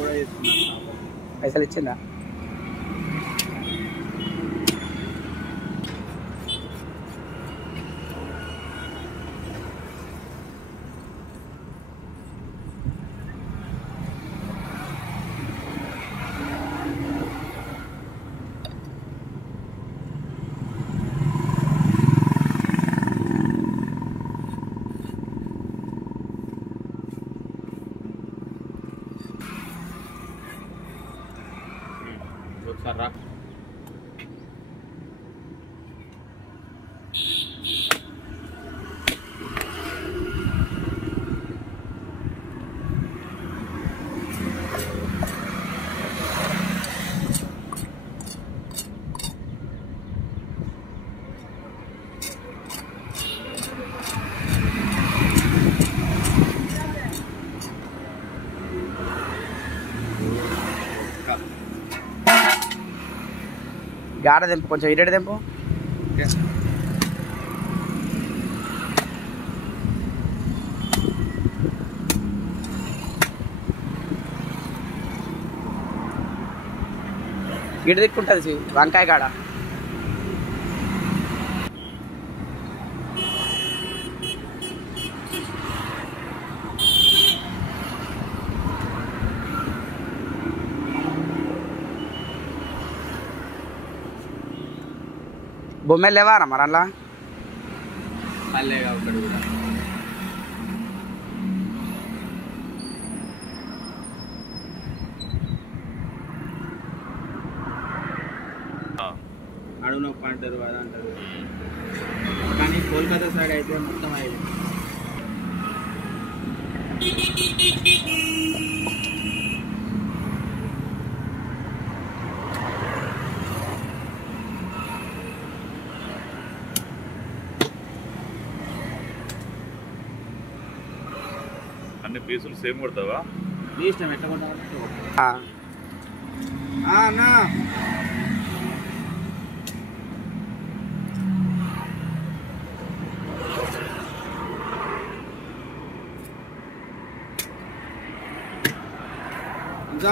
కూడా చేసుకున్నాను. పైసలు ఇచ్చిందా? ఒకసారి రా. గాడ తెంపు, కొంచెం ఇరేడు తెంపు. గిడి దిక్కుంటుంది వంకాయ కాడ. బొమ్మలు లేవారా మరి అలా? అల్లేగా ఒకటి కూడా. అడుగు నొప్పి అంటారు, అది అంటారు. కానీ కోల్కతా సైడ్ అయితే మొత్తం అయ్యేది. అన్ని పీసులు సేమ్ కొడతావా? నీ ఇష్టం ఎట్లా కొట్టాలి. అన్నా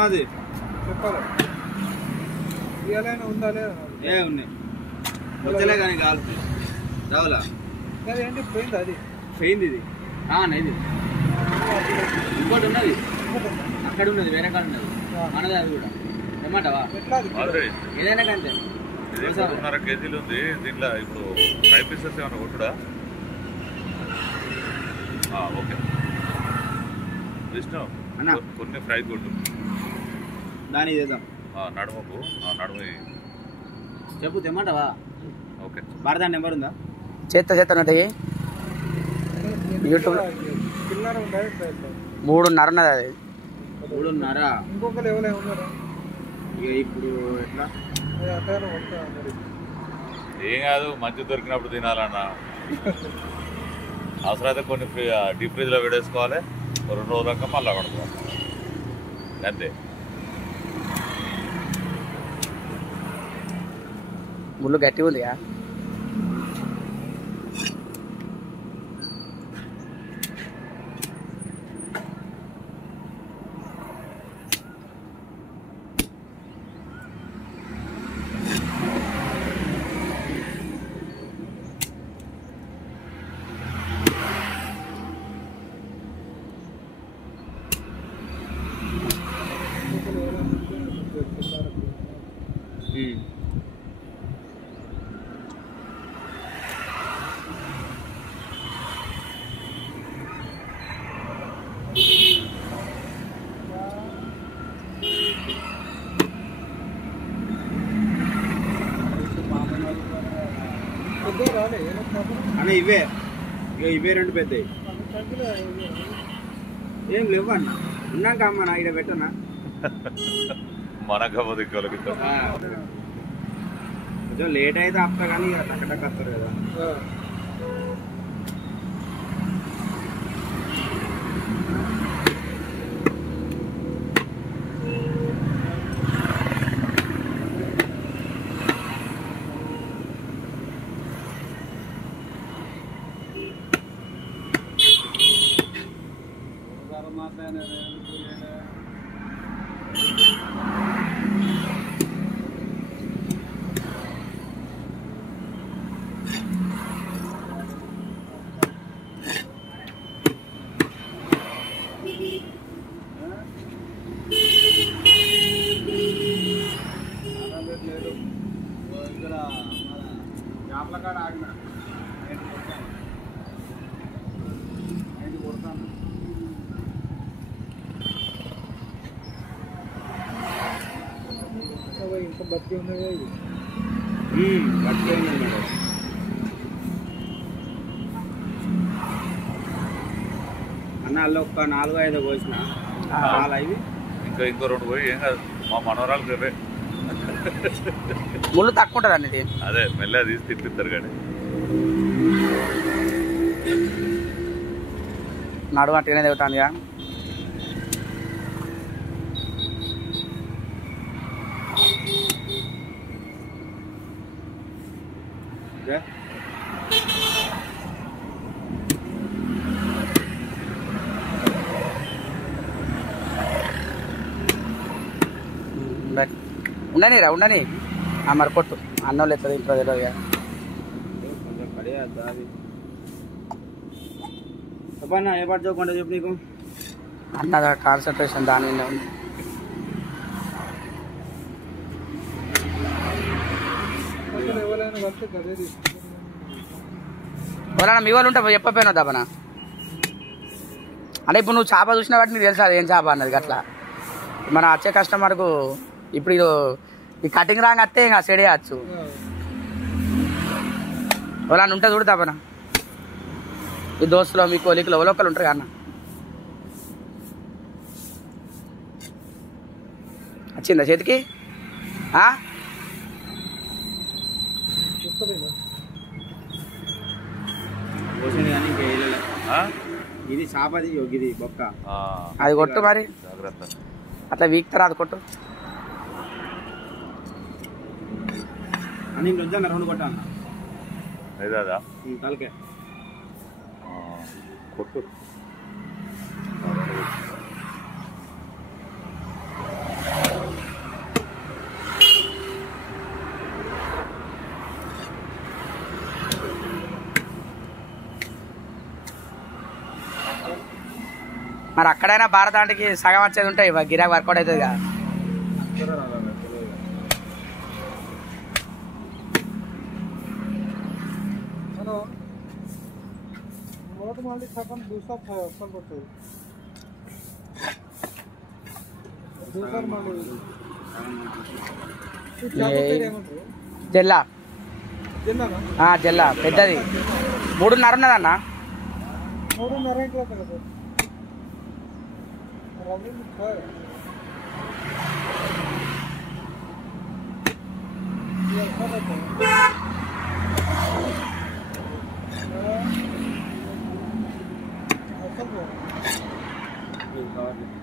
అది చెప్పాలి. ఇవాళైనా ఉందా లేదా? ఏ ఉన్నాయి వచ్చలే కానీ కాలుతుంది రావులా. ఏంటి పోయింది? అది పోయింది. ఇది ఇది ఇంకోటి ఉన్నది అక్కడ ఉన్నది, వేరే కాడ ఉన్నది మనది. అది కూడా ఏమంటావా? ఏదైనా కంటే 2.5 కేజీలు ఉంది దీంట్లో. ఇప్పుడు 5 పీసెస్ ఏమన్నా కొట్టుడా? ఓకే విష్ణు, కొన్ని ఫ్రై కొట్టు. దాని చేద్దాం. నడుముకు నడుము చెప్పు తెమ్మంటావా? ఓకే. భారత నెంబర్ ఉందా? చేస్తానంటే యూట్యూబ్ 3:30 ఉన్నది. అది 3:30. ఇంకొకరు ఎవరైనా ఉన్నారా? ఇక ఇప్పుడు ఎట్లా? ఏం కాదు, మంచి దొరికినప్పుడు తినాలన్నా. అవసరమైతే కొన్ని డీప్ ఫ్రిడ్జ్లో పెట్టేసుకోవాలి. 2 రోజులక మళ్ళీ కొనుక్కోవాలి అంతే. ముళ్ళు గట్టిగా ఉందిగా. అన్న ఇవే ఇవే 2 పెద్దవి. ఏం లేవు అన్న. ఉన్నాక అమ్మ నా ఇక్కడ పెట్టనా? మనకు కొంచెం లేట్ అయితే ఆపుతా కానీ ఇక టక్ వస్తారు కదా. ఇంకా బతికి ఉన్నదే ఇది. అన్న అల్ల ఒక్క 4-5 పోసిన చాలా ఇవి ఇంకో 2 పోయి ఏం కాదు మా మనవరాలు రేపే ముళ్ళు తక్కువ ఉంటుంది అన్నది. అదే మెల్లగా తీసి తిప్పిస్తారు కానీ నడుము అట్టుగానే దిగుతానుగా. ఉండనిరా ఉండని మరి కొట్టు అన్నం లేదు ఇంట్లో తెలియదు. కొంచెం కడియద్దా అది చెప్పన్నా ఏ పాటు చదువుకుంటా చెప్పు నీకు అన్న కాన్సన్ట్రేషన్ దాని మీద ఉంది. అసలు ఎవరైనా కలిసి గదే తీసుకుంటారు. ఎవరైనా మీ వాళ్ళు ఉంటే చెప్పపోయినా దబనా అంటే ఇప్పుడు నువ్వు చేప చూసిన వాటి నీకు తెలుసా ఏం చేప అన్నది అట్లా. మన వచ్చే కస్టమర్కు ఇప్పుడు ఈ కటింగ్ రాంగ్ వస్తే ఇంకా సెడ్ చేయచ్చు. ఎవరైనా ఉంటే చూడు దబనా ఈ దోస్తులో మీ కోలికలు ఎవరో ఒకరు ఉంటారు అన్న. వచ్చిందా చేతికి పోసింది కానీ ఇంకా వేయలే. ఇది చేపది ఇది బొక్క అది కొట్టు మరి జాగ్రత్త. అట్లా వీక్తారా అది కొట్టు. అని రోజు 2 కొట్టా అన్న లేదా తలకే కొట్టు. మరి అక్కడైనా భారతానికి సగం వచ్చేది ఉంటాయి గిరాక్ వర్కౌట్ అవుతుంది కదా. मोट माली छापन दूसरा फल पड़ता है दूसरा माली జెల్లా जिल्ला జెల్లా పెద్దది 3.5 ఉన్నదన్న. 3.5 ఇంట్లో కదా రవి సార్ ये अच्छा है